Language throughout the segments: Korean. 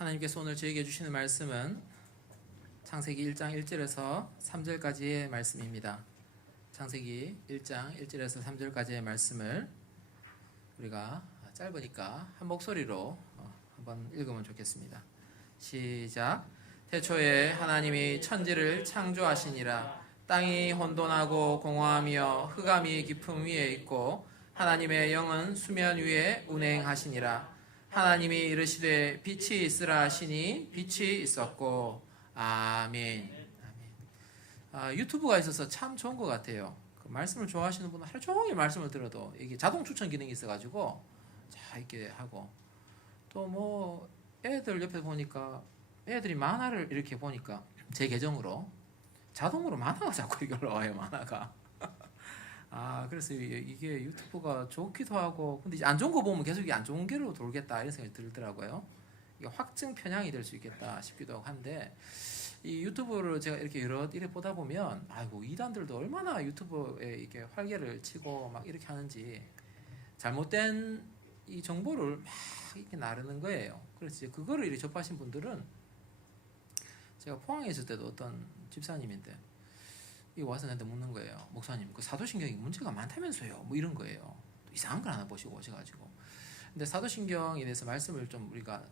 하나님께서 오늘 저에게 주시는 말씀은 창세기 1장 1절에서 3절까지의 말씀입니다. 창세기 1장 1절에서 3절까지의 말씀을 우리가 짧으니까 한 목소리로 한번 읽으면 좋겠습니다. 시작. 태초에 하나님이 천지를 창조하시니라. 땅이 혼돈하고 공허하며 흑암이 깊음 위에 있고 하나님의 영은 수면 위에 운행하시니라. 하나님이 이르시되 빛이 있으라 하시니 빛이 있었고. 아멘. 유튜브가 있어서 참 좋은 것 같아요. 그 말씀을 좋아하시는 분은 하루 종일 말씀을 들어도 이게 자동 추천 기능이 있어가지고 자 이렇게 하고, 또 뭐 애들 옆에 보니까 애들이 만화를 이렇게 보니까 제 계정으로 자동으로 만화가 자꾸 이게 올라와요. 만화가. 그래서 이게 유튜브가 좋기도 하고, 근데 이제 안 좋은 거 보면 계속 이게 안 좋은 게로 돌겠다 이런 생각이 들더라고요. 이게 확증 편향이 될 수 있겠다 싶기도 한데, 이 유튜브를 제가 이렇게 여러 일에 보다 보면 아이고 이단들도 얼마나 유튜브에 이렇게 활개를 치고 막 이렇게 하는지 잘못된 이 정보를 막 이렇게 나르는 거예요. 그래서 이제 그거를 이렇게 접하신 분들은, 제가 포항에 있을 때도 어떤 집사님인데 이 와서 나한테 묻는 거예요. 목사님, 그 사도신경이 문제가 많다면서요? 뭐 이런 거예요. 또 이상한 걸 하나 보시고 오셔가지고. 근데 사도신경에 대해서 말씀을 좀 우리가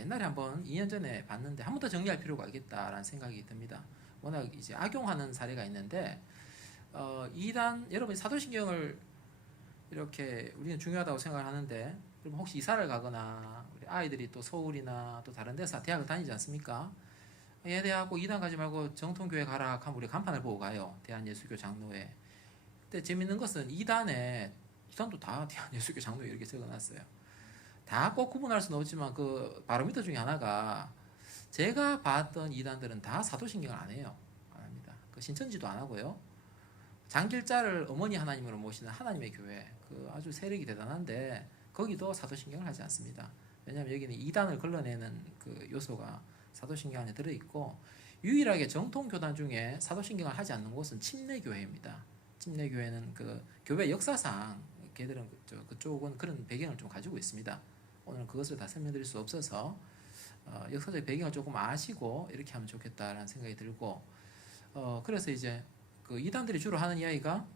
옛날에 한번 2년 전에 봤는데 한 번 더 정리할 필요가 있겠다라는 생각이 듭니다. 워낙 이제 악용하는 사례가 있는데, 이단 여러분이 사도신경을 이렇게 우리는 중요하다고 생각을 하는데, 그럼 혹시 이사를 가거나 우리 아이들이 또 서울이나 또 다른 데서 대학을 다니지 않습니까? 예대하고 이단 가지 말고 정통교회 가라 하면 우리 간판을 보고 가요. 대한예수교 장로회. 근데 재밌는 것은 이단도 다 대한예수교 장로회 이렇게 적어놨어요. 다 꼭 구분할 수는 없지만 그 바로미터 중에 하나가, 제가 봤던 이단들은 다 사도신경을 안 해요. 안 합니다. 그 신천지도 안 하고요. 장길자를 어머니 하나님으로 모시는 하나님의 교회, 그 아주 세력이 대단한데 거기도 사도신경을 하지 않습니다. 왜냐하면 여기는 이단을 걸러내는 그 요소가 사도신경 안에 들어있고, 유일하게 정통교단 중에 사도신경을 하지 않는 곳은 침례교회입니다. 침례교회는 그 교회 역사상 걔들은 그쪽은 그런 배경을 좀 가지고 있습니다. 오늘 그것을 다 설명드릴 수 없어서 역사적 배경을 조금 아시고 이렇게 하면 좋겠다라는 생각이 들고, 그래서 이제 그 이단들이 주로 하는 이야기가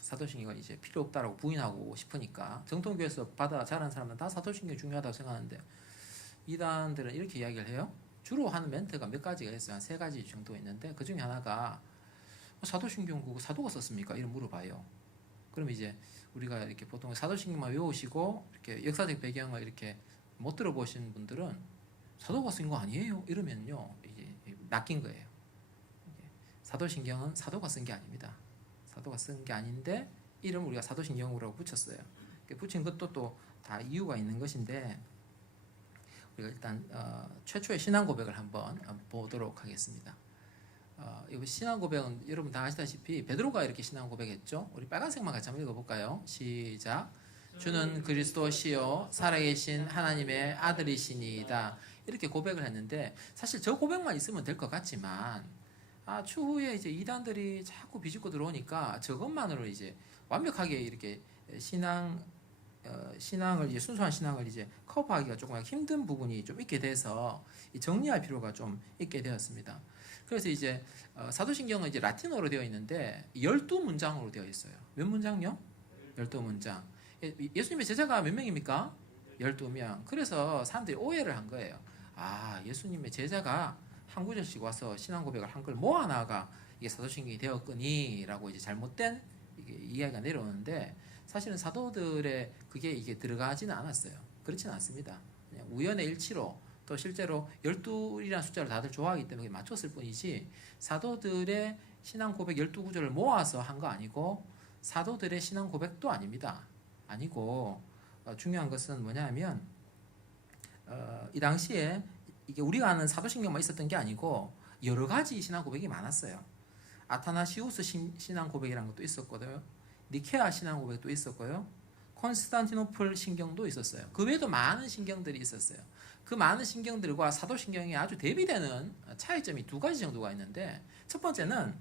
사도신경은 이제 필요 없다라고 부인하고 싶으니까, 정통교회에서 받아 자란 사람은 다 사도신경이 중요하다고 생각하는데 이단들은 이렇게 이야기를 해요. 주로 하는 멘트가 몇 가지가 있어요. 한 3가지 정도 있는데, 그 중에 하나가 사도신경 그거 사도가 썼습니까? 이런 물어봐요. 그럼 이제 우리가 이렇게 보통 사도신경만 외우시고 이렇게 역사적 배경을 이렇게 못 들어보신 분들은 사도가 쓴 거 아니에요? 이러면요, 이게 낚인 거예요. 사도신경은 사도가 쓴 게 아닙니다. 사도가 쓴 게 아닌데 이름 우리가 사도신경이라고 붙였어요. 붙인 것도 또 다 이유가 있는 것인데, 우리가 일단 최초의 신앙 고백을 한번 보도록 하겠습니다. 이 신앙 고백은 여러분 다 아시다시피 베드로가 이렇게 신앙 고백했죠. 우리 빨간색만 같이 한번 읽어볼까요? 시작. 주는 그리스도시요 살아계신 하나님의 아들이시니이다. 이렇게 고백을 했는데, 사실 저 고백만 있으면 될 것 같지만 추후에 이제 이단들이 자꾸 비집고 들어오니까 저것만으로 이제 완벽하게 이렇게 신앙을 이제 순수한 신앙을 이제 커버하기가 조금 힘든 부분이 좀 있게 돼서 정리할 필요가 좀 있게 되었습니다. 그래서 이제 사도신경은 이제 라틴어로 되어 있는데 12문장으로 되어 있어요. 몇 문장요? 12문장. 예수님의 제자가 몇 명입니까? 12명. 그래서 사람들이 오해를 한 거예요. 예수님의 제자가 한 구절씩 와서 신앙 고백을 한 걸 모아놔가 이게 사도신경이 되었거니 라고 이제 잘못된 이야기가 내려오는데, 사실은 사도들의 그게 이게 들어가지는 않았어요. 그렇지는 않습니다. 그냥 우연의 일치로, 또 실제로 12이라는 숫자를 다들 좋아하기 때문에 맞췄을 뿐이지, 사도들의 신앙 고백 12구절을 모아서 한 거 아니고 사도들의 신앙 고백도 아닙니다. 아니고, 중요한 것은 뭐냐면 이 당시에 이게 우리가 아는 사도신경만 있었던 게 아니고 여러 가지 신앙 고백이 많았어요. 아타나시우스 신앙 고백이라는 것도 있었거든요. 니케아 신앙 고백도 있었고요. 콘스탄티노플 신경도 있었어요. 그 외에도 많은 신경들이 있었어요. 그 많은 신경들과 사도신경이 아주 대비되는 차이점이 2가지 정도가 있는데, 첫 번째는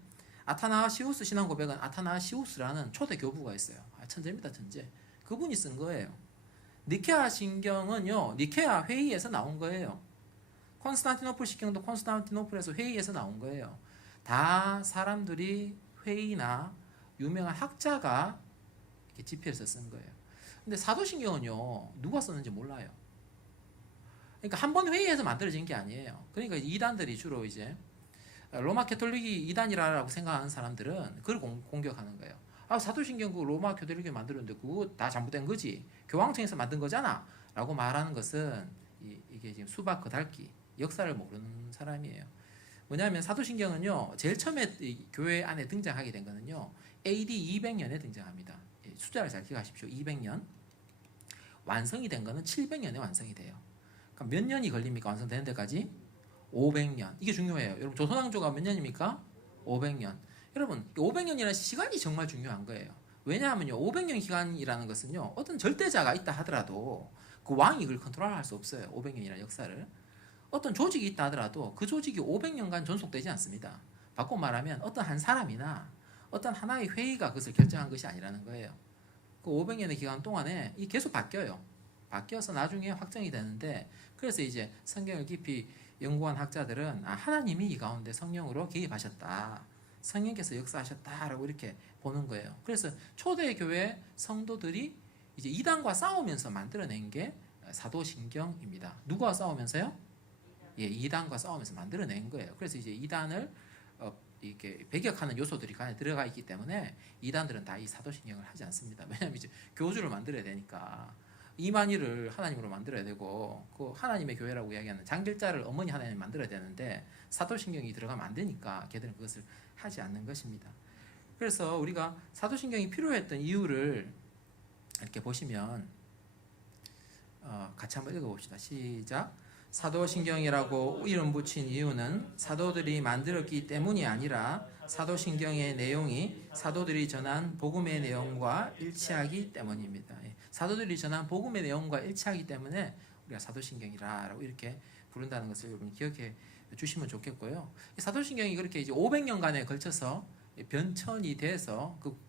아타나시우스 신앙 고백은 아타나시우스라는 초대 교부가 있어요. 천재입니다, 천재. 그분이 쓴 거예요. 니케아 신경은요, 니케아 회의에서 나온 거예요. 콘스탄티노플 시경도 콘스탄티노플에서 회의에서 나온 거예요. 다 사람들이 회의나 유명한 학자가 이렇게 집필해서 쓴 거예요. 근데 사도신경은요, 누가 썼는지 몰라요. 그러니까 한 번 회의에서 만들어진 게 아니에요. 그러니까 이단들이 주로 이제 로마 캐톨릭이 이단이라고 생각하는 사람들은 그걸 공격하는 거예요. 아, 사도신경 그 로마 캐톨릭이 만들었는데 그거 다 잘못된 거지. 교황청에서 만든 거잖아. 라고 말하는 것은 이게 지금 수박 거달기, 역사를 모르는 사람이에요. 뭐냐면 사도신경은요, 제일 처음에 교회 안에 등장하게 된 거는요, AD 200년에 등장합니다. 숫자를 잘 기억하십시오. 200년. 완성이 된 거는 700년에 완성이 돼요. 그러니까 몇 년이 걸립니까? 완성되는 데까지? 500년. 이게 중요해요. 여러분, 조선왕조가 몇 년입니까? 500년. 여러분, 500년이라는 시간이 정말 중요한 거예요. 왜냐하면요, 500년 기간이라는 것은요, 어떤 절대자가 있다 하더라도 그 왕이 그걸 컨트롤할 수 없어요. 500년이라는 역사를. 어떤 조직이 있다 하더라도 그 조직이 500년간 존속되지 않습니다. 바꿔 말하면 어떤 한 사람이나 어떤 하나의 회의가 그것을 결정한 것이 아니라는 거예요. 그 500년의 기간 동안에 이 계속 바뀌어요. 바뀌어서 나중에 확정이 되는데, 그래서 이제 성경을 깊이 연구한 학자들은 하나님이 이 가운데 성령으로 개입하셨다, 성령께서 역사하셨다라고 이렇게 보는 거예요. 그래서 초대 교회 성도들이 이제 이단과 싸우면서 만들어낸 게 사도신경입니다. 누구와 싸우면서요? 예, 이단과 싸우면서 만들어낸 거예요. 그래서 이제 이단을 이렇게 배격하는 요소들이 안에 들어가 있기 때문에 이단들은 다 이 사도신경을 하지 않습니다. 왜냐하면 이제 교주를 만들어야 되니까 이만희를 하나님으로 만들어야 되고, 그 하나님의 교회라고 이야기하는 장길자를 어머니 하나님 만들어야 되는데 사도신경이 들어가면 안 되니까 걔들은 그것을 하지 않는 것입니다. 그래서 우리가 사도신경이 필요했던 이유를 이렇게 보시면 같이 한번 읽어봅시다. 시작. 사도신경이라고 이름 붙인 이유는 사도들이 만들었기 때문이 아니라 사도신경의 내용이 사도들이 전한 복음의 내용과 일치하기 때문입니다. 사도들이 전한 복음의 내용과 일치하기 때문에 우리가 사도신경이라고 이렇게 부른다는 것을 여러분 기억해 주시면 좋겠고요. 사도신경이 그렇게 이제 500년간에 걸쳐서 변천이 돼서 그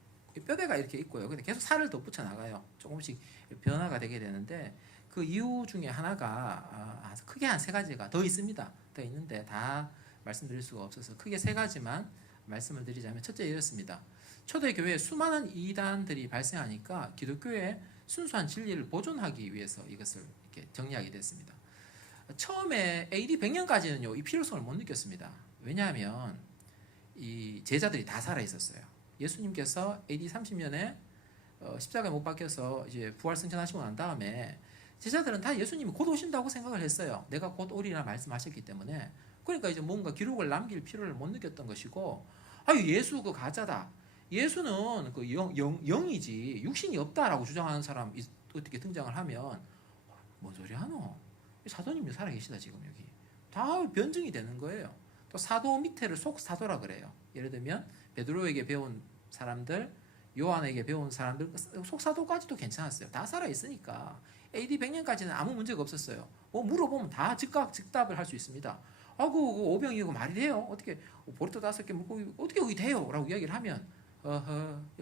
뼈대가 이렇게 있고요. 근데 계속 살을 덧붙여 나가요. 조금씩 변화가 되게 되는데, 그 이유 중에 하나가 크게 한 3가지가 더 있습니다. 더 있는데 다 말씀드릴 수가 없어서 크게 3가지만 말씀을 드리자면, 첫째 이렇습니다. 초대교회에 수많은 이단들이 발생하니까 기독교의 순수한 진리를 보존하기 위해서 이것을 이렇게 정리하게 됐습니다. 처음에 AD 100년까지는요, 이 필요성을 못 느꼈습니다. 왜냐하면 이 제자들이 다 살아 있었어요. 예수님께서 AD 30년에 십자가에 못 박혀서 이제 부활 승천하시고 난 다음에 제자들은 다 예수님이 곧 오신다고 생각을 했어요. 내가 곧 오리라 말씀하셨기 때문에. 그러니까 이제 뭔가 기록을 남길 필요를 못 느꼈던 것이고, 예수 그 가짜다, 예수는 그 영이지 육신이 없다라고 주장하는 사람 어떻게 등장을 하면 뭔 소리 하노? 사도님이 살아계시다 지금 여기. 다 변증이 되는 거예요. 또 사도 밑에를 속사도라 그래요. 예를 들면 베드로에게 배운 사람들, 요한에게 배운 사람들, 속사도까지도 괜찮았어요. 다 살아있으니까. AD 100년까지는 아무 문제가 없었어요. 뭐 물어보면 다 즉각 즉답을 할 수 있습니다. 그 오병이고 말이 돼요? 어떻게 보리토 5개 먹고 어떻게 여기 돼요? 라고 이야기를 하면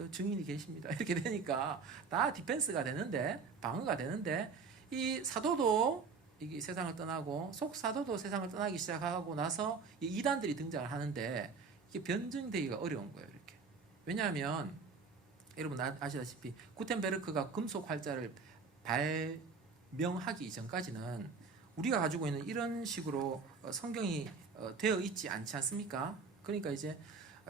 증인이 계십니다. 이렇게 되니까 다 디펜스가 되는데, 방어가 되는데, 이 사도도 이 세상을 떠나고 속사도도 세상을 떠나기 시작하고 나서 이 이단들이 등장을 하는데, 이게 변증되기가 어려운 거예요. 이렇게. 왜냐하면 여러분 아시다시피 구텐베르크가 금속 활자를 발명하기 이전까지는 우리가 가지고 있는 이런 식으로 성경이 되어 있지 않지 않습니까? 그러니까 이제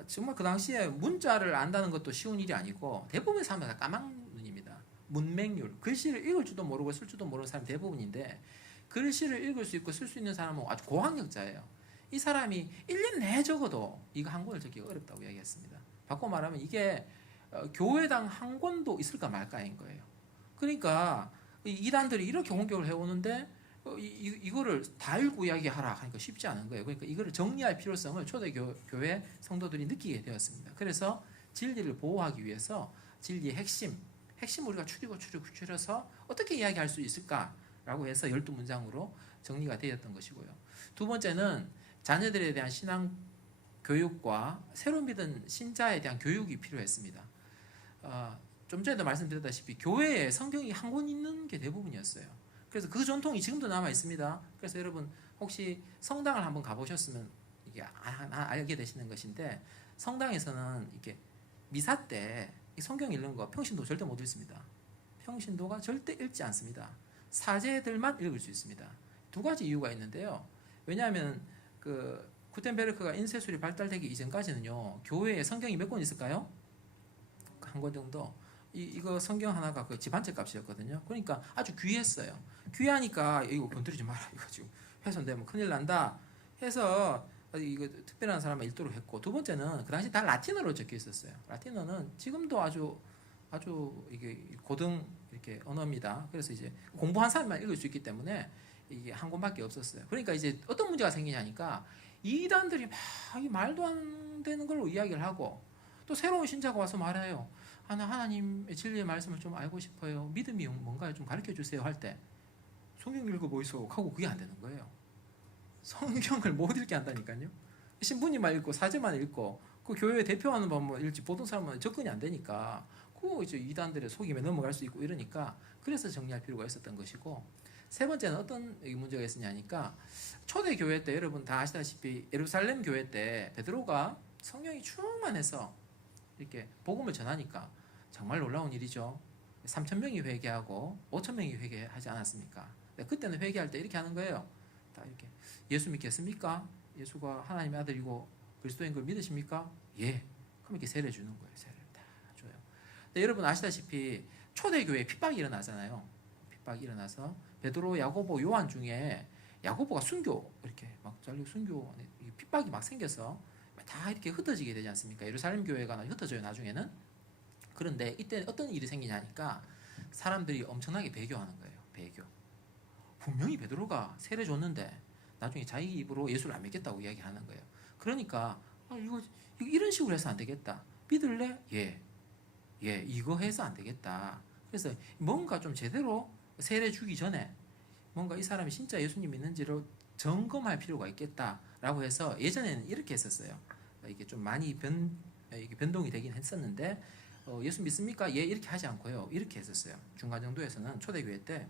정말 그 당시에 문자를 안다는 것도 쉬운 일이 아니고, 대부분의 사람은 다 까막눈입니다. 문맹률, 글씨를 읽을 줄도 모르고 쓸 줄도 모르는 사람이 대부분인데, 글씨를 읽을 수 있고 쓸 수 있는 사람은 아주 고학력자예요. 이 사람이 1년 내에 적어도 이거 한 권을 적기가 어렵다고 이야기했습니다. 바꿔 말하면 이게 교회당 한 권도 있을까 말까인 거예요. 그러니까 이단들이 이렇게 공격을 해오는데 이거를 다 읽고 이야기하라 하니까 쉽지 않은 거예요. 그러니까 이거를 정리할 필요성을 초대교회 성도들이 느끼게 되었습니다. 그래서 진리를 보호하기 위해서 진리의 핵심 우리가 추려서 어떻게 이야기할 수 있을까라고 해서 12문장으로 정리가 되었던 것이고요. 두 번째는 자녀들에 대한 신앙 교육과 새로 믿은 신자에 대한 교육이 필요했습니다. 좀 전에도 말씀드렸다시피 교회에 성경이 한 권 있는 게 대부분이었어요. 그래서 그 전통이 지금도 남아 있습니다. 그래서 여러분 혹시 성당을 한번 가보셨으면 이게 알게 되시는 것인데, 성당에서는 이렇게 미사 때 성경 읽는 거 평신도 절대 못 읽습니다. 평신도가 절대 읽지 않습니다. 사제들만 읽을 수 있습니다. 두 가지 이유가 있는데요. 왜냐하면 그 구텐베르크가 인쇄술이 발달되기 이전까지는요, 교회에 성경이 몇 권 있을까요? 한 권 정도. 이거 성경 하나가 그 집 한 채 값이었거든요. 그러니까 아주 귀했어요. 귀하니까 이거 건드리지 마라, 이거 지금 훼손되면 큰일 난다 해서 이거 특별한 사람만 읽도록 했고, 두 번째는 그 당시 다 라틴어로 적혀 있었어요. 라틴어는 지금도 아주 이게 고등 이렇게 언어입니다. 그래서 이제 공부한 사람만 읽을 수 있기 때문에 이게 한 권밖에 없었어요. 그러니까 이제 어떤 문제가 생기냐니까, 이단들이 막 말도 안 되는 걸로 이야기를 하고, 또 새로운 신자가 와서 말해요. 나 하나님의 진리의 말씀을 좀 알고 싶어요. 믿음이 뭔가요? 좀 가르쳐 주세요. 할 때 성경 읽어보이소 하고 그게 안 되는 거예요. 성경을 못 읽게 한다니까요. 신부님만 읽고 사제만 읽고 그 교회 대표하는 법만 읽지 보통 사람은 접근이 안 되니까 그 이제 이단들의 속임에 넘어갈 수 있고 이러니까, 그래서 정리할 필요가 있었던 것이고, 세 번째는 어떤 문제가 있었냐니까, 초대 교회 때 여러분 다 아시다시피 예루살렘 교회 때 베드로가 성령이 충만해서 이렇게 복음을 전하니까 정말 놀라운 일이죠. 3,000명이 회개하고 5,000명이 회개하지 않았습니까? 그때는 회개할 때 이렇게 하는 거예요. 다 이렇게 예수 믿겠습니까? 예수가 하나님의 아들이고 그리스도인 걸 믿으십니까? 예. 그럼 이렇게 세례 주는 거예요. 세례를 다 줘요. 근데 여러분 아시다시피 초대교회에 핍박이 일어나잖아요. 핍박이 일어나서 베드로, 야고보, 요한 중에 야고보가 순교 이렇게 막 잘리고 순교 핍박이 막 생겨서 다 이렇게 흩어지게 되지 않습니까? 예루살렘 교회가 흩어져요 나중에는. 그런데 이때 어떤 일이 생기냐니까, 사람들이 엄청나게 배교하는 거예요. 배교. 분명히 베드로가 세례 줬는데 나중에 자기 입으로 예수를 안 믿겠다고 이야기하는 거예요. 그러니까 이거 이런 식으로 해서 안 되겠다. 믿을래? 예. 이거 해서 안 되겠다. 그래서 뭔가 좀 제대로 세례 주기 전에 뭔가 이 사람이 진짜 예수님 믿는지를 점검할 필요가 있겠다라고 해서, 예전에는 이렇게 했었어요. 이게 좀 많이 변동이 되긴 했었는데, 예수 믿습니까? 예, 이렇게 하지 않고요, 이렇게 했었어요. 중간 정도에서는 초대교회 때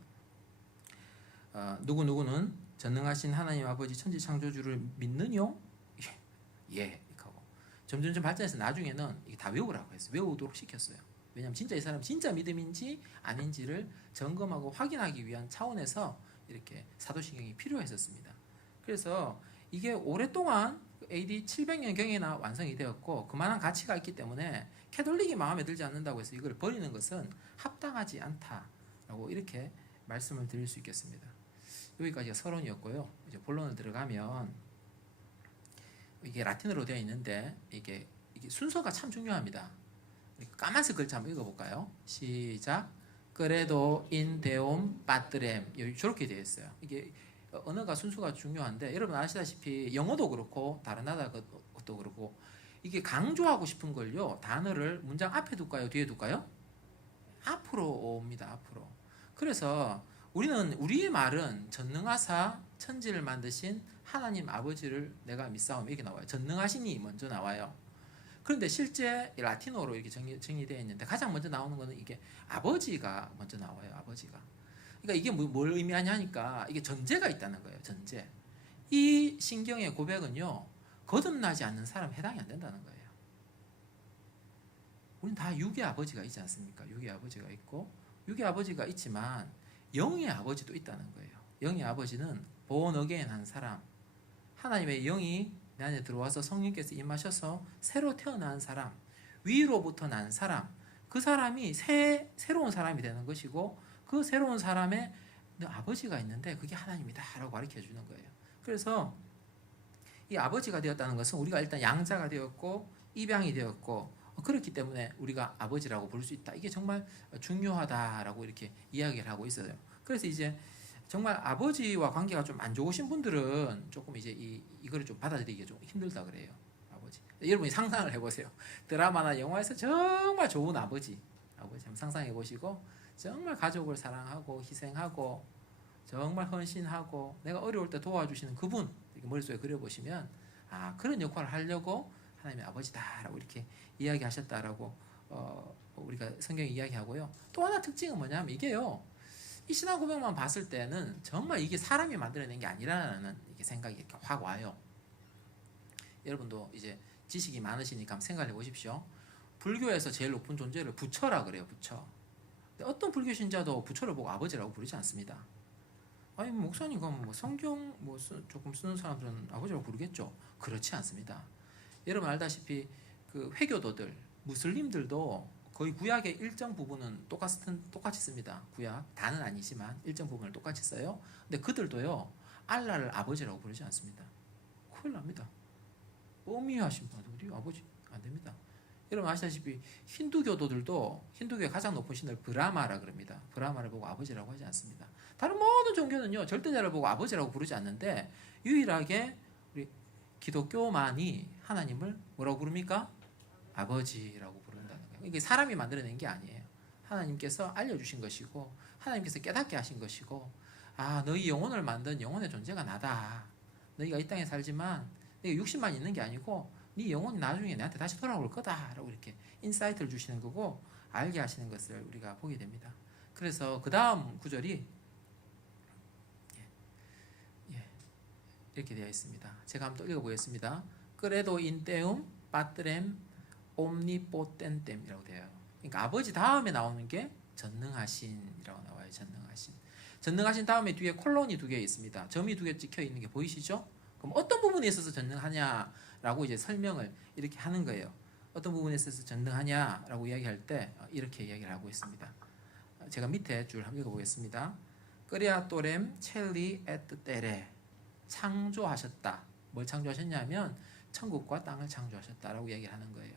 누구누구는 전능하신 하나님 아버지 천지 창조주를 믿느뇨? 예, 이렇게 하고 점점 발전해서 나중에는 이게 다 외우라고 했어요. 외우도록 시켰어요. 왜냐하면 진짜 이 사람 진짜 믿음인지 아닌지를 점검하고 확인하기 위한 차원에서 이렇게 사도신경이 필요했었습니다. 그래서 이게 오랫동안 AD 700년경에나 완성이 되었고, 그만한 가치가 있기 때문에 캐톨릭이 마음에 들지 않는다고 해서 이걸 버리는 것은 합당하지 않다라고 이렇게 말씀을 드릴 수 있겠습니다. 여기까지가 서론이었고요. 이제 본론을 들어가면, 이게 라틴어로 되어 있는데 이게 순서가 참 중요합니다. 까만색 글자 한번 읽어볼까요? 시작. 그래도 인 데옴 파트렘, 저렇게 되어 있어요. 이게 언어가 순서가 중요한데, 여러분 아시다시피 영어도 그렇고 다른 나라 것도 그렇고, 이게 강조하고 싶은 걸요, 단어를 문장 앞에 둘까요? 뒤에 둘까요? 앞으로 옵니다. 앞으로. 그래서 우리의 말은 전능하사 천지를 만드신 하나님 아버지를 내가 믿사오며 이렇게 나와요. 전능하시니 먼저 나와요. 그런데 실제 라틴어로 이렇게 정리되어 있는데, 가장 먼저 나오는 것은 이게 아버지가 먼저 나와요. 아버지가. 그러니까 이게 뭘 의미하냐니까, 이게 전제가 있다는 거예요. 전제. 이 신경의 고백은요, 거듭나지 않는 사람에 해당이 안 된다는 거예요. 우리는 다 육의 아버지가 있지 않습니까? 육의 아버지가 있고, 육의 아버지가 있지만 영의 아버지도 있다는 거예요. 영의 아버지는 born again 한 사람, 하나님의 영이 내 안에 들어와서 성령께서 임하셔서 새로 태어난 사람, 위로부터 난 사람, 그 사람이 새로운 사람이 되는 것이고, 그 새로운 사람의 아버지가 있는데 그게 하나님이다 라고 가르쳐 주는 거예요. 그래서 이 아버지가 되었다는 것은 우리가 일단 양자가 되었고 입양이 되었고, 그렇기 때문에 우리가 아버지라고 부를 수 있다. 이게 정말 중요하다라고 이렇게 이야기를 하고 있어요. 그래서 이제 정말 아버지와 관계가 좀 안 좋으신 분들은 조금 이제 이거를 좀 받아들이기가 좀 힘들다 그래요. 아버지. 여러분이 상상을 해보세요. 드라마나 영화에서 정말 좋은 아버지 한번 상상해 보시고, 정말 가족을 사랑하고 희생하고 정말 헌신하고 내가 어려울 때 도와주시는 그분 머릿속에 그려보시면, 그런 역할을 하려고 하나님의 아버지다라고 이렇게 이야기하셨다라고 우리가 성경에 이야기하고요. 또 하나 특징은 뭐냐면, 이게요, 이 신앙 고백만 봤을 때는 정말 이게 사람이 만들어낸 게 아니라는 이게 생각이 이렇게 확 와요. 여러분도 이제 지식이 많으시니까 한번 생각해 보십시오. 불교에서 제일 높은 존재를 부처라 그래요. 부처. 근데 어떤 불교 신자도 부처를 보고 아버지라고 부르지 않습니다. 아니 목사님 그럼 뭐 성경 뭐 조금 쓰는 사람들은 아버지라고 부르겠죠? 그렇지 않습니다. 여러분 알다시피 그 회교도들, 무슬림들도 거의 구약의 일정 부분은 똑같이 씁니다. 구약 다는 아니지만 일정 부분을 똑같이 써요. 근데 그들도요 알라를 아버지라고 부르지 않습니다. 큰일 납니다. 어미하신 분들이 아버지 안 됩니다. 여러분 아시다시피 힌두교도들도 힌두교의 가장 높은 신을 브라마라 그럽니다. 브라마를 보고 아버지라고 하지 않습니다. 다른 모든 종교는요 절대자를 보고 아버지라고 부르지 않는데 유일하게 우리 기독교만이 하나님을 뭐라고 부릅니까? 아버지라고 부른다는 거예요. 이게 사람이 만들어낸 게 아니에요. 하나님께서 알려주신 것이고 하나님께서 깨닫게 하신 것이고 아 너희 영혼을 만든 영혼의 존재가 나다. 너희가 이 땅에 살지만 너희가 육신만 있는 게 아니고 네 영혼이 나중에 나한테 다시 돌아올 거다 라고 이렇게 인사이트를 주시는 거고 알게 하시는 것을 우리가 보게 됩니다. 그래서 그 다음 구절이 이렇게 되어 있습니다. 제가 한번 또 읽어보겠습니다. 그래도 인테움 파트렘 옴니포텐템이라고 되어요. 그러니까 아버지 다음에 나오는 게 전능하신이라고 나와요. 전능하신 다음에 뒤에 콜론이 2개 있습니다. 점이 2개 찍혀 있는 게 보이시죠? 그럼 어떤 부분에 있어서 전능하냐라고 이제 설명을 이렇게 하는 거예요. 어떤 부분에 있어서 전능하냐라고 이야기할 때 이렇게 이야기를 하고 있습니다. 제가 밑에 줄 한번 읽어보겠습니다. 크리아토렘 첼리 에트 테레 창조하셨다. 뭘 창조하셨냐면 천국과 땅을 창조하셨다라고 이야기를 하는 거예요.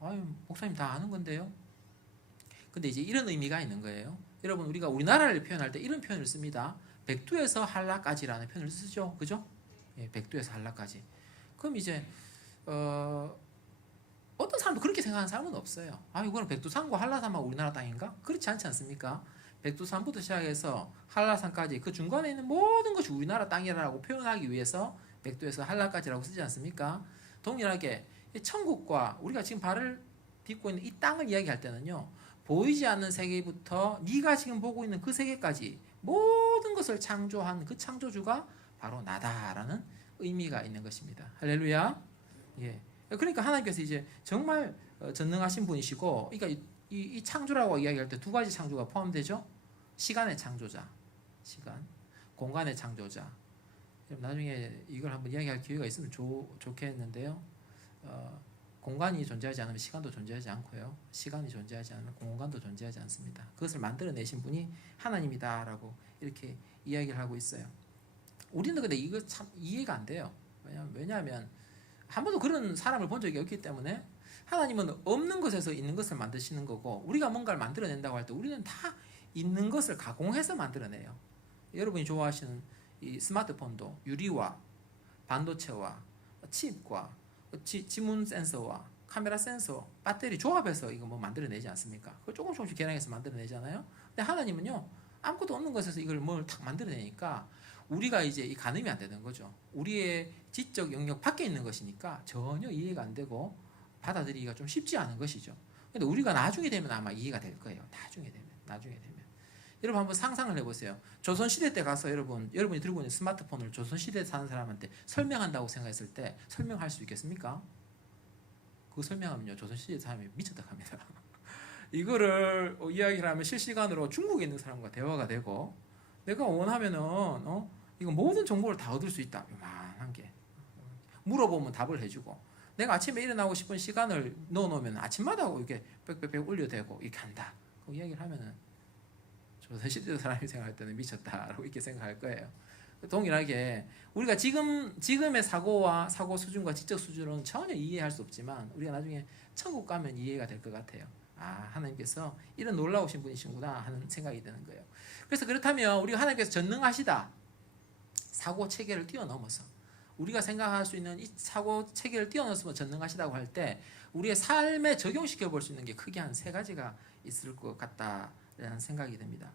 아유, 목사님 다 아는 건데요. 근데 이제 이런 의미가 있는 거예요. 여러분 우리가 우리나라를 표현할 때 이런 표현을 씁니다. 백두에서 한라까지라는 표현을 쓰죠. 그죠? 예, 백두에서 한라까지. 그럼 이제 어떤 사람도 그렇게 생각하는 사람은 없어요. 아 이거는 백두산과 한라산만 우리나라 땅인가? 그렇지 않지 않습니까? 백두산부터 시작해서 한라산까지 그 중간에 있는 모든 것이 우리나라 땅이라고 표현하기 위해서 백두에서 한라까지라고 쓰지 않습니까? 동일하게 천국과 우리가 지금 발을 딛고 있는 이 땅을 이야기할 때는요. 보이지 않는 세계부터 네가 지금 보고 있는 그 세계까지 모든 것을 창조한 그 창조주가 바로 나다라는 의미가 있는 것입니다. 할렐루야. 예. 그러니까 하나님께서 이제 정말 전능하신 분이시고, 그러니까 이 창조라고 이야기할 때 2가지 창조가 포함되죠. 시간의 창조자, 시간, 공간의 창조자. 나중에 이걸 한번 이야기할 기회가 있으면 좋겠는데요. 공간이 존재하지 않으면 시간도 존재하지 않고요. 시간이 존재하지 않으면 공간도 존재하지 않습니다. 그것을 만들어내신 분이 하나님이다라고 이렇게 이야기를 하고 있어요. 우리는 근데 이거 참 이해가 안 돼요. 왜냐하면 한 번도 그런 사람을 본 적이 없기 때문에 하나님은 없는 것에서 있는 것을 만드시는 거고 우리가 뭔가를 만들어낸다고 할 때 우리는 다 있는 것을 가공해서 만들어내요. 여러분이 좋아하시는 이 스마트폰도 유리와 반도체와 칩과 지문 센서와 카메라 센서, 배터리 조합해서 이거 뭐 만들어내지 않습니까? 그걸 조금씩 개량해서 만들어내잖아요. 근데 하나님은요 아무것도 없는 것에서 이걸 뭘 탁 만들어내니까 우리가 이제 이 가늠이 안 되는 거죠. 우리의 지적 영역 밖에 있는 것이니까 전혀 이해가 안 되고 받아들이기가 좀 쉽지 않은 것이죠. 근데 우리가 나중에 되면 아마 이해가 될 거예요. 나중에 되면. 여러분 한번 상상을 해보세요. 조선시대 때 가서 여러분이 들고 있는 스마트폰을 조선시대에 사는 사람한테 설명한다고 생각했을 때 설명할 수 있겠습니까? 그거 설명하면요 조선시대 사람이 미쳤다 합니다. 이거를 이야기를 하면 실시간으로 중국에 있는 사람과 대화가 되고 내가 원하면은 이거 모든 정보를 다 얻을 수 있다. 요만한 게 물어보면 답을 해주고 내가 아침에 일어나고 싶은 시간을 넣어놓으면 아침마다 이렇게 빽빽빽 올려대고 이렇게 한다. 그 이야기를 하면은 조선시대 사람이 생각할 때는 미쳤다라고 이렇게 생각할 거예요. 동일하게 우리가 지금의 사고와 사고 수준과 지적 수준은 전혀 이해할 수 없지만 우리가 나중에 천국 가면 이해가 될 것 같아요. 아 하나님께서 이런 놀라우신 분이시구나 하는 생각이 드는 거예요. 그래서 그렇다면 우리가 하나님께서 전능하시다. 사고 체계를 뛰어넘어서 우리가 생각할 수 있는 이 사고 체계를 뛰어넘어서 전능하시다고 할 때 우리의 삶에 적용시켜 볼 수 있는 게 크게 한 3가지가 있을 것 같다라는 생각이 듭니다.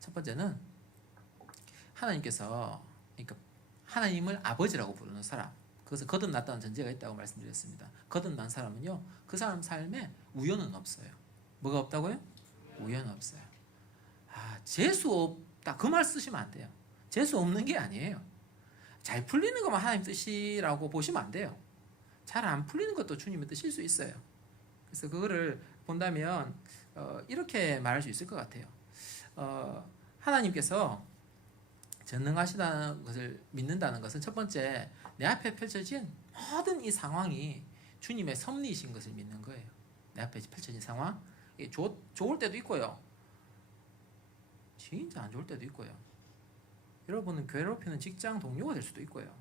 첫 번째는 하나님께서 그러니까 하나님을 아버지라고 부르는 사람, 그것은 거듭났다는 전제가 있다고 말씀드렸습니다. 거듭난 사람은요 그 사람 삶에 우연은 없어요. 뭐가 없다고요? 우연은 없어요. 재수 없다 그 말 쓰시면 안 돼요. 재수 없는 게 아니에요. 잘 풀리는 것만 하나님 뜻이라고 보시면 안 돼요. 잘 안 풀리는 것도 주님의 뜻일 수 있어요. 그래서 그거를 본다면 이렇게 말할 수 있을 것 같아요. 하나님께서 전능하시다는 것을 믿는다는 것은 첫 번째, 내 앞에 펼쳐진 모든 이 상황이 주님의 섭리이신 것을 믿는 거예요. 내 앞에 펼쳐진 상황, 좋을 때도 있고요, 진짜 안 좋을 때도 있고요. 여러분은 괴롭히는 직장 동료가 될 수도 있고요.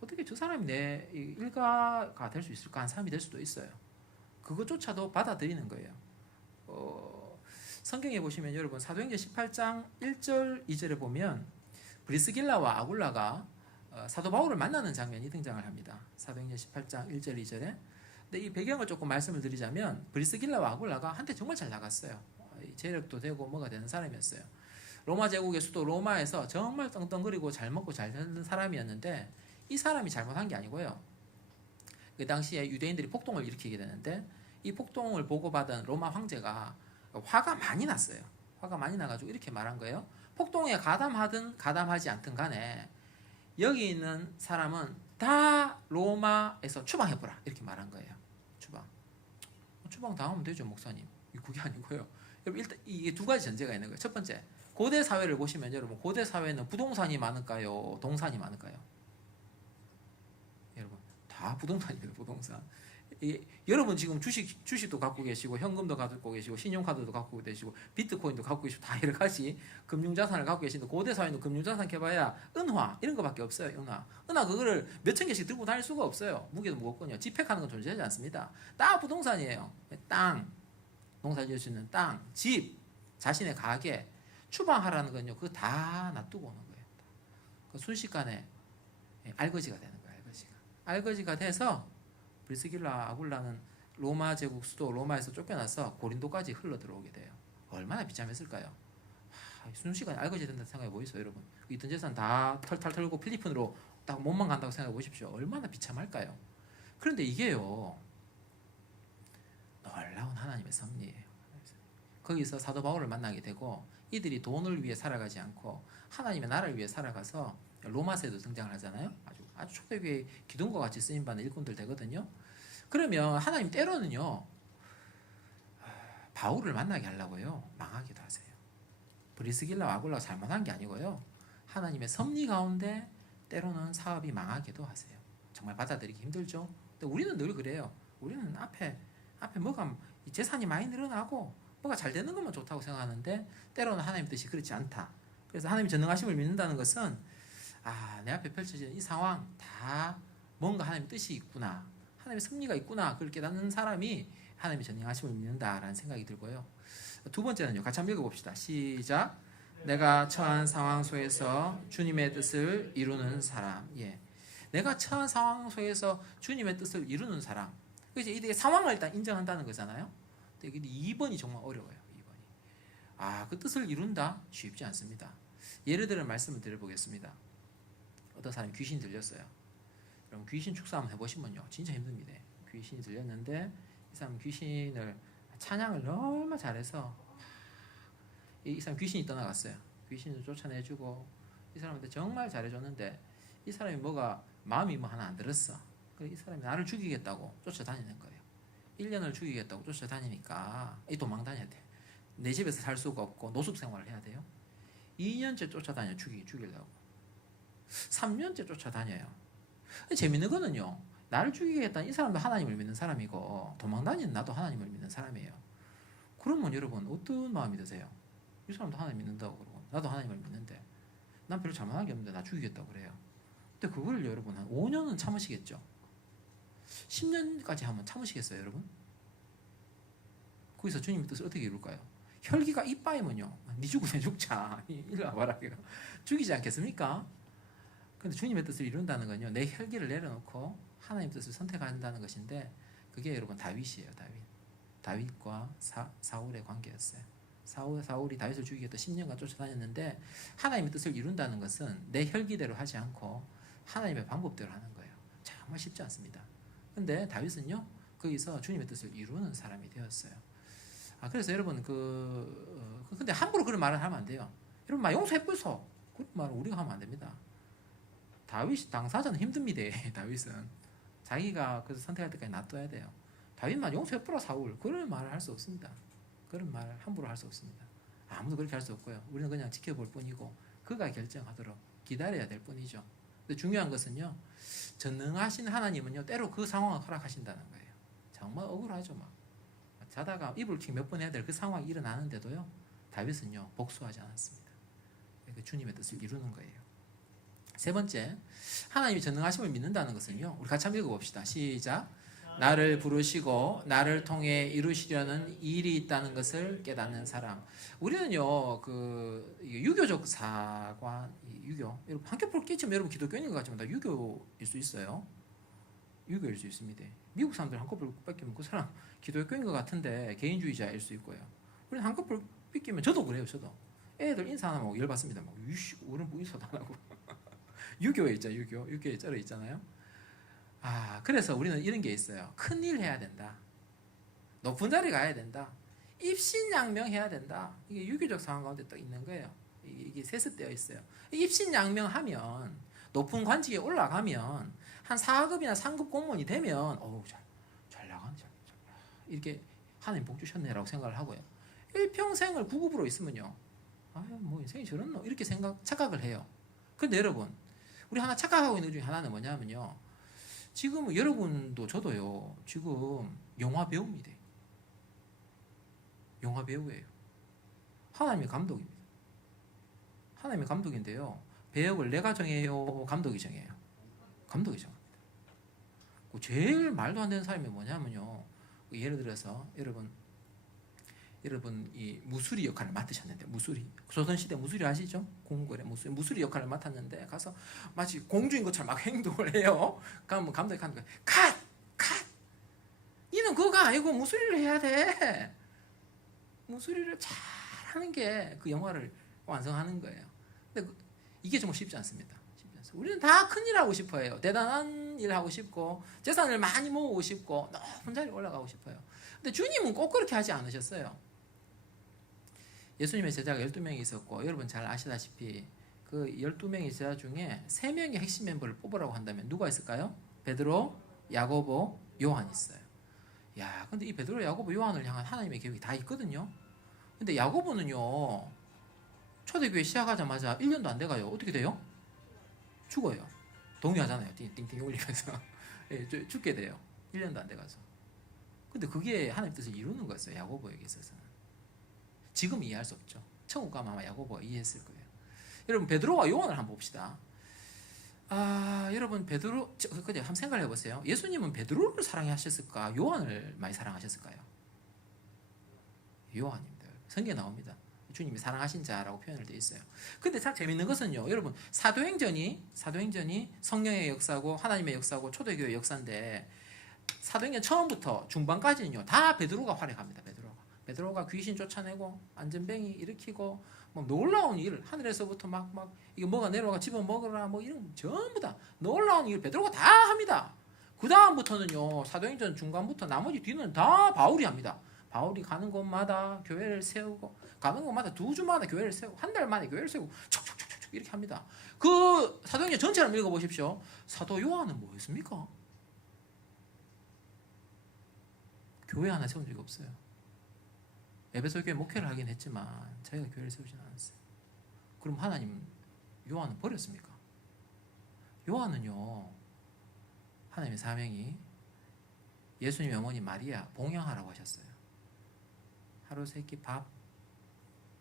어떻게 저 사람이 내 일가가 될 수 있을까 하는 사람이 될 수도 있어요. 그것조차도 받아들이는 거예요. 성경에 보시면 여러분 사도행전 18장 1절 2절에 보면 브리스길라와 아굴라가 사도 바울을 만나는 장면이 등장을 합니다. 사도행전 18장 1절 2절에. 근데 이 배경을 조금 말씀을 드리자면 브리스길라와 아굴라가 한때 정말 잘 나갔어요. 재력도 되고 뭐가 되는 사람이었어요. 로마 제국의 수도 로마에서 정말 떵떵거리고 잘 먹고 잘 사는 사람이었는데 이 사람이 잘못한 게 아니고요. 그 당시에 유대인들이 폭동을 일으키게 되는데 이 폭동을 보고받은 로마 황제가 화가 많이 났어요. 화가 많이 나가지고 이렇게 말한 거예요. 폭동에 가담하든 가담하지 않든 간에 여기 있는 사람은 다 로마에서 추방해보라 이렇게 말한 거예요. 추방 당하면 되죠 목사님. 그게 아니고요. 여러분 일단 이게 두 가지 전제가 있는 거예요. 첫 번째, 고대 사회를 보시면 여러분 고대 사회는 부동산이 많을까요? 동산이 많을까요? 여러분 다 부동산이에요. 부동산. 여러분 지금 주식도 갖고 계시고 현금도 갖고 계시고 신용카드도 갖고 계시고 비트코인도 갖고 계시고 다 여러 가지 금융자산을 갖고 계시는데 고대 사회는 금융자산 해봐야 은화 이런 거밖에 없어요. 은화 그거를 몇천 개씩 들고 다닐 수가 없어요. 무게도 무겁거든요. 지폐하는 건 존재하지 않습니다. 다 부동산이에요. 땅, 농사 지을 수 있는 땅, 집, 자신의 가게 추방하라는 건요. 그거 다 놔두고 오는 거예요. 순식간에 알거지가 되는 거예요. 알거지가 돼서 브리스길라 아굴라는 로마 제국 수도 로마에서 쫓겨나서 고린도까지 흘러 들어오게 돼요. 얼마나 비참했을까요? 순식간에 알거지 된다는 생각해 보이세요, 여러분? 있던 재산 다 털털 털고 필리핀으로 딱 몸만 간다고 생각해 보십시오. 얼마나 비참할까요? 그런데 이게요, 놀라운 하나님의 섭리예요. 거기서 사도 바울을 만나게 되고 이들이 돈을 위해 살아가지 않고 하나님의 나라를 위해 살아가서 로마서에도 등장을 하잖아요. 아주 초대교회 기둥과 같이 쓰임받는 일꾼들 되거든요. 그러면 하나님 때로는요 바울을 만나게 하려고요 망하기도 하세요. 브리스길라와 아굴라가 잘못한 게 아니고요, 하나님의 섭리 가운데 때로는 사업이 망하기도 하세요. 정말 받아들이기 힘들죠. 근데 우리는 늘 그래요. 우리는 앞에 뭐가 재산이 많이 늘어나고 뭐가 잘 되는 것만 좋다고 생각하는데 때로는 하나님 뜻이 그렇지 않다. 그래서 하나님 전능하심을 믿는다는 것은 내 앞에 펼쳐진 이 상황 다 뭔가 하나님의 뜻이 있구나, 하나님의 섭리가 있구나, 그걸 깨닫는 사람이 하나님의 전능하심을 믿는다라는 생각이 들고요. 두 번째는요, 같이 한번 읽어봅시다. 시작. 내가 처한 상황 속에서 주님의 뜻을 이루는 사람. 내가 처한 상황 속에서 주님의 뜻을 이루는 사람. 그래서 이게 상황을 일단 인정한다는 거잖아요. 근데 2번이 정말 어려워요. 2번이. 그 뜻을 이룬다? 쉽지 않습니다. 예를 들어 말씀을 드려보겠습니다. 어떤 사람이 귀신이 들렸어요. 그럼 귀신 축사 한번 해보시면요 진짜 힘듭니다. 귀신이 들렸는데 이 사람 귀신을 찬양을 너무 잘해서 이 사람 귀신이 떠나갔어요. 귀신을 쫓아내주고 이 사람한테 정말 잘해줬는데 이 사람이 마음이 하나 안 들었어. 그래서 이 사람이 나를 죽이겠다고 쫓아다니는 거예요. 1년을 죽이겠다고 쫓아다니니까 도망 다녀야 돼. 내 집에서 살 수가 없고 노숙 생활을 해야 돼요. 2년째 쫓아다녀 죽이려고. 3년째 쫓아다녀요. 재밌는 거는요, 나를 죽이겠다는 이 사람도 하나님을 믿는 사람이고 도망다니는 나도 하나님을 믿는 사람이에요. 그러면 여러분 어떤 마음이 드세요? 이 사람도 하나님 믿는다고 그러고 나도 하나님을 믿는데 난 별로 잘못한 게 없는데 나 죽이겠다고 그래요. 근데 그걸 여러분 한 5년은 참으시겠죠? 10년까지 하면 참으시겠어요 여러분? 거기서 주님의 뜻을 어떻게 이룰까요? 혈기가 이빠이면요 네 죽고 내 죽자 이리 와봐라 죽이지 않겠습니까? 근데 주님의 뜻을 이룬다는 건요, 내 혈기를 내려놓고 하나님 뜻을 선택한다는 것인데 그게 여러분 다윗이에요. 다윗과 사울의 관계였어요. 사울이 다윗을 죽이겠다 10년간 쫓아다녔는데 하나님의 뜻을 이룬다는 것은 내 혈기대로 하지 않고 하나님의 방법대로 하는 거예요. 정말 쉽지 않습니다. 근데 다윗은요 거기서 주님의 뜻을 이루는 사람이 되었어요. 그래서 여러분 근데 함부로 그런 말을 하면 안 돼요. 여러분 막 용서해보소. 그런 말을 우리가 하면 안 됩니다. 다윗 당사자는 힘듭니다. 다윗은 자기가 그래서 선택할 때까지 놔둬야 돼요. 다윗만 용서해보라 사울. 그런 말을 할 수 없습니다. 그런 말을 함부로 할 수 없습니다. 아무도 그렇게 할 수 없고요. 우리는 그냥 지켜볼 뿐이고 그가 결정하도록 기다려야 될 뿐이죠. 근데 중요한 것은요, 전능하신 하나님은요 때로 그 상황을 허락하신다는 거예요. 정말 억울하죠. 막 자다가 이불킥 몇 번 해야 될 그 상황이 일어나는데도요 다윗은요 복수하지 않았습니다. 그러니까 주님의 뜻을 이루는 거예요. 세 번째, 하나님이 전능하심을 믿는다는 것은요, 우리 같이 한번 읽어봅시다. 시작. 나를 부르시고 나를 통해 이루시려는 일이 있다는 것을 깨닫는 사람. 우리는요 유교적 사관, 유교, 여러분 한꺼풀 끼치면 여러분 기독교인인 것 같지만 다 유교일 수 있어요. 유교일 수 있습니다. 미국 사람들 한꺼풀 뺏기면 그 사람 기독교인 것 같은데 개인주의자일 수 있고요. 우리는 한꺼풀 뺏기면 저도 그래요. 저도 애들 인사 안 하면 열받습니다. 막 우리는 뭐 인사도 안 하고 유교에 있잖아요. 유교에 쩔어 있잖아요. 그래서 우리는 이런 게 있어요. 큰일 해야 된다. 높은 자리 가야 된다. 입신양명해야 된다. 이게 유교적 상황 가운데 딱 있는 거예요. 이게 세습되어 있어요. 입신양명하면 높은 관직에 올라가면 한 4급이나 3급 공무원이 되면 잘 나가네. 이렇게 하나님 복 주셨네라고 생각을 하고요. 일평생을 9급으로 있으면요. 뭐 인생이 저렇노 이렇게 착각을 해요. 그런데 여러분, 우리 하나 착각하고 있는 것 중에 하나는 뭐냐면요. 지금 여러분도 저도요. 지금 영화 배우입니다. 영화 배우예요. 하나님의 감독입니다. 하나님의 감독인데요. 배역을 내가 정해요? 감독이 정해요? 감독이 정합니다. 제일 말도 안 되는 사람이 뭐냐면요. 예를 들어서 여러분 이 무수리 역할을 맡으셨는데, 무수리, 조선시대 무수리 아시죠? 궁궐의 무수리 역할을 맡았는데 가서 마치 공주인 것처럼 막 행동을 해요. 그러면 감독이 하는 거예요. 컷! 니는 그거 아니고 무수리를 해야 돼. 무수리를 잘 하는 게 그 영화를 완성하는 거예요. 근데 이게 정말 쉽지 않습니다. 우리는 다 큰일 하고 싶어요. 대단한 일 하고 싶고 재산을 많이 모으고 싶고 높은 자리에 올라가고 싶어요. 근데 주님은 꼭 그렇게 하지 않으셨어요. 예수님의 제자가 12명이 있었고, 여러분 잘 아시다시피 그 12명의 제자 중에 3명의 핵심 멤버를 뽑으라고 한다면 누가 있을까요? 베드로, 야고보, 요한 있어요. 근데 이 베드로, 야고보, 요한을 향한 하나님의 계획이 다 있거든요. 근데 야고보는요, 초대교회 시작하자마자 1년도 안 돼가요. 어떻게 돼요? 죽어요. 동의하잖아요. 띵띵 울리면서 죽게 돼요. 1년도 안 돼가서. 근데 그게 하나님 뜻을 이루는 거였어요. 야고보에게 있어서는. 지금 이해할 수 없죠. 천국 가면 아마 야고보가 이해했을 거예요. 여러분 베드로와 요한을 한번 봅시다. 여러분 베드로, 한번 생각해 보세요. 예수님은 베드로를 사랑하셨을까? 요한을 많이 사랑하셨을까요? 요한입니다. 성경에 나옵니다. 주님이 사랑하신 자라고 표현을 되어 있어요. 근데 참 재밌는 것은요, 여러분 사도행전이 성령의 역사고 하나님의 역사고 초대교회 역사인데, 사도행전 처음부터 중반까지는요 다 베드로가 활약합니다. 베드로가 귀신 쫓아내고 안전뱅이 일으키고 뭐 놀라운 일, 하늘에서부터 막 이거 뭐가 내려와 집어 먹으라 뭐 이런 전부 다 놀라운 일 베드로가 다 합니다. 그 다음부터는요, 사도행전 중간부터 나머지 뒤는 다 바울이 합니다. 바울이 가는 곳마다 교회를 세우고, 가는 곳마다 2주마다 교회를 세우고, 한 달 만에 교회를 세우고 촉촉촉촉 이렇게 합니다. 그 사도행전 전체를 읽어보십시오. 사도 요한은 뭐 했습니까? 교회 하나 세운 적이 없어요. 에베소 교회 목회를 하긴 했지만 자기가 교회를 세우진 않았어요. 그럼 하나님 요한은 버렸습니까? 요한은요, 하나님의 사명이 예수님의 어머니 마리아 봉양하라고 하셨어요. 하루 세 끼 밥,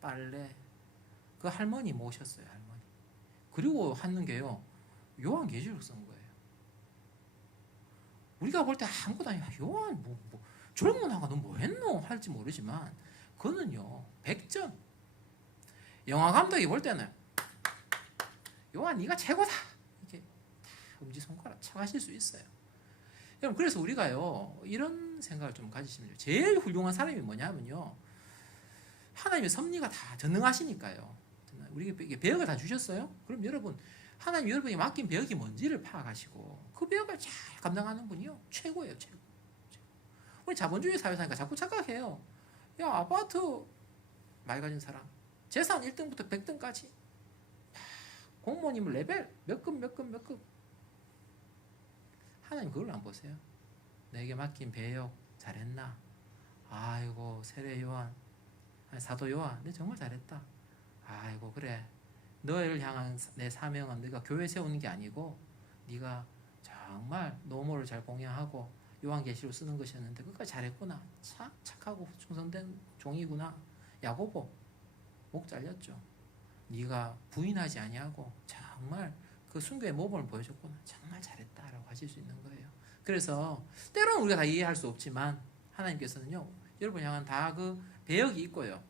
빨래, 그 할머니 모셨어요. 할머니. 그리고 하는 게요, 요한계시록 쓴 거예요. 우리가 볼 때 아무것도 아니야. 요한 저런 거 나가 너 뭐 했노? 할지 모르지만 그는요 100점. 영화 감독이 볼 때는 요한 네가 최고다 이렇게 엄지손가락 쳐가실 수 있어요. 여러분, 그래서 우리가요 이런 생각을 좀 가지시면 돼요. 제일 훌륭한 사람이 뭐냐면요, 하나님의 섭리가 다 전능하시니까요. 우리에게 배역을 다 주셨어요. 그럼 여러분, 하나님 여러분이 맡긴 배역이 뭔지를 파악하시고 그 배역을 잘 감당하는 분이요 최고예요. 최고. 우리 자본주의 사회 사니까 자꾸 착각해요. 야, 아파트 많이 가진 사람, 재산 1등부터 100등까지, 공무원님을 레벨 몇 급. 하나님 그걸 안 보세요. 내게 맡긴 배역 잘했나? 아이고, 세례 요한, 사도 요한, 내 정말 잘했다. 아이고, 그래. 너를 향한 내 사명은 네가 교회 세우는 게 아니고 네가 정말 노모를 잘 봉양하고 요한계시로 쓰는 것이었는데 그까지 잘했구나. 참 착하고 충성된 종이구나. 야고보 목 잘렸죠. 네가 부인하지 아니하고 정말 그 순교의 모범을 보여줬구나. 정말 잘했다라고 하실 수 있는 거예요. 그래서 때로는 우리가 다 이해할 수 없지만 하나님께서는요, 여러분 향한 다 그 배역이 있고요.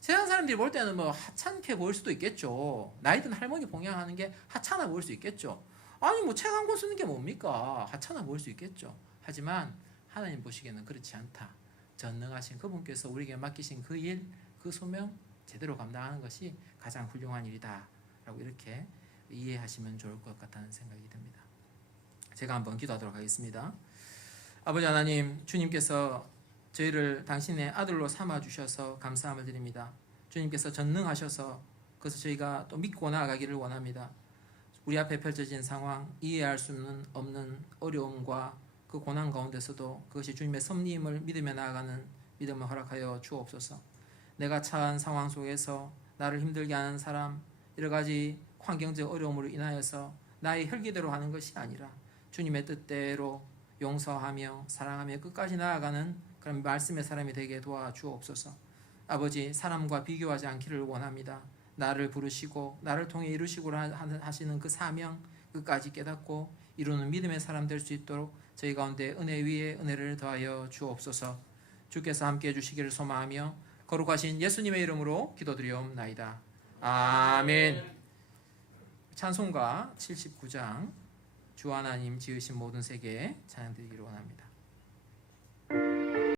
세상 사람들이 볼 때는 뭐 하찮게 보일 수도 있겠죠. 나이 든 할머니 봉양하는 게 하찮아 보일 수 있겠죠. 아니 뭐 책 한 권 쓰는 게 뭡니까? 하찮아 보일 수 있겠죠. 하지만 하나님 보시기에는 그렇지 않다. 전능하신 그분께서 우리에게 맡기신 그 일, 그 소명 제대로 감당하는 것이 가장 훌륭한 일이다 라고 이렇게 이해하시면 좋을 것 같다는 생각이 듭니다. 제가 한번 기도하도록 하겠습니다. 아버지 하나님, 주님께서 저희를 당신의 아들로 삼아주셔서 감사함을 드립니다. 주님께서 전능하셔서 그것을 저희가 또 믿고 나아가기를 원합니다. 우리 앞에 펼쳐진 상황, 이해할 수는 없는 어려움과 그 고난 가운데서도 그것이 주님의 섭리임을 믿으며 나아가는 믿음을 허락하여 주옵소서. 내가 처한 상황 속에서 나를 힘들게 하는 사람, 여러 가지 환경적 어려움으로 인하여서 나의 혈기대로 하는 것이 아니라 주님의 뜻대로 용서하며 사랑하며 끝까지 나아가는 그런 말씀의 사람이 되게 도와주옵소서. 아버지, 사람과 비교하지 않기를 원합니다. 나를 부르시고 나를 통해 이루시고 하시는 그 사명 끝까지 깨닫고 이루는 믿음의 사람 될 수 있도록 저희 가운데 은혜 위에 은혜를 더하여 주옵소서. 주께서 함께해 주시기를 소망하며 거룩하신 예수님의 이름으로 기도드리옵나이다. 아멘. 찬송가 79장 주 하나님 지으신 모든 세계에 찬양 드리기를 원합니다.